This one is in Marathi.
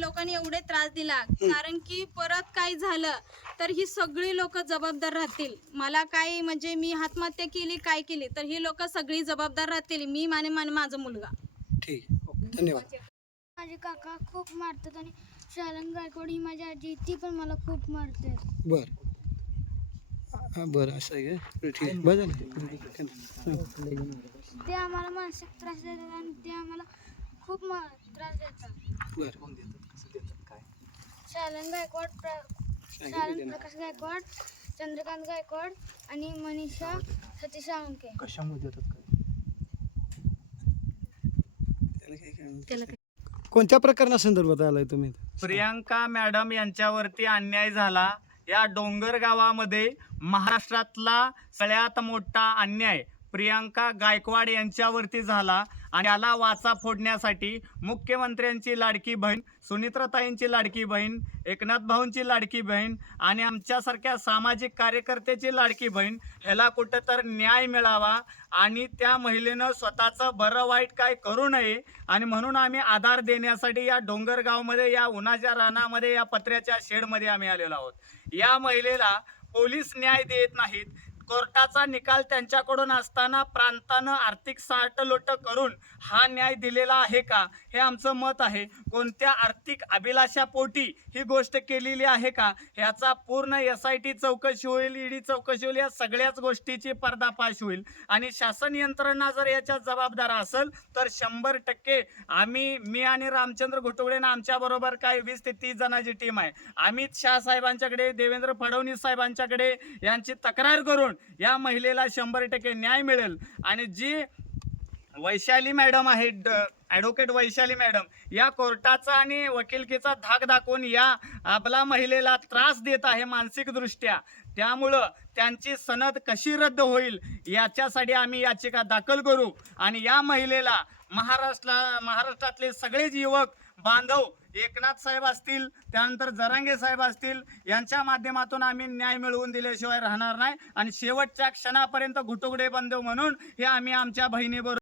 लोकांनी एवढे त्रास दिला कारण की परत काही झालं तर ही सगळी लोक जबाबदार राहतील। मला काही म्हणजे मी आत्महत्या केली काय केली तर ही लोक सगळी जबाबदार राहतील, मी माने माझा मुलगा। ठीक, धन्यवाद। माझे काका खूप मारतात आणि शालन गायकवाड ही माझी आजी ती पण मला खूप मारते। बरं असं आहे का? ठीक आहे, बरं ते आम्हाला मानसिक त्रास देतात आणि ते आम्हाला खूप त्रास देतात। बरं शालन गायकवाड, शालन प्रकाश गायकवाड, चंद्रकांत गायकवाड आणि मनीषा सतीश साळुंखे। कशामुळे देतात काय? कोणत्या प्रकरणासंदर्भात आलाय तुम्ही? प्रियांका मॅडम यांच्यावरती अन्याय झाला। या डोंगर गावामध्ये महाराष्ट्रातला सगळ्यात मोठा अन्याय प्रियांका गायकवाड यांच्यावरती झाला आणि याला वाचा फोडण्यासाठी मुख्यमंत्र्यांची लाडकी बहीण, सुनित्राताईंची लाडकी बहीण, एकनाथ भाऊंची लाडकी बहीण आणि आमच्यासारख्या सामाजिक कार्यकर्त्याची लाडकी बहीण ह्याला कुठं तर न्याय मिळावा आणि त्या महिलेनं स्वतःचं बरं वाईट काय करू नये आणि म्हणून आम्ही आधार देण्यासाठी या डोंगरगावमध्ये, या उन्हाच्या रानामध्ये, या पत्र्याच्या शेडमध्ये आम्ही आलेलो आहोत। या महिलेला पोलीस न्याय देत नाहीत। कोर्टाचा निकाल त्यांच्याकडून असताना प्रांतानं आर्थिक साठलोट करून हा न्याय दिलेला आहे का, हे आमचं मत आहे। कोणत्या आर्थिक अभिलाषापोटी ही गोष्ट केलेली आहे का, ह्याचा पूर्ण SIT चौकशी होईल, ED चौकशी होईल, या सगळ्याच गोष्टीची पर्दाफाश होईल आणि शासन यंत्रणा जर याच्या जबाबदार असेल तर 100% मी आणि रामचंद्र घोटुगडे आमच्याबरोबर काय 20 ते 30 जणांची टीम आहे। अमित शाह साहेबांच्याकडे, देवेंद्र फडणवीस साहेबांच्याकडे यांची तक्रार करून या महिलेला 100% न्याय मिळेल। आणि जी वैशाली मॅडम आहे, ॲडव्होकेट वैशाली मॅडम, या कोर्टाचा आणि वकिलकीचा धाक दाखवून या आपला महिलेला त्रास देत आहे मानसिकदृष्ट्या, त्यामुळं त्यांची सनद कशी रद्द होईल याच्यासाठी आम्ही याचिका दाखल करू आणि या महिलेला महाराष्ट्रातले सगळेच युवक बांधव, एकनाथ साहेब असतील, त्यानंतर जरांगे साहेब असतील, यांच्या माध्यमातून आम्ही न्याय मिळवून दिल्याशिवाय राहणार नाही आणि शेवटच्या क्षणापर्यंत घोटुगडे बांधव म्हणून हे आम्ही आमच्या बहिणीबरोबर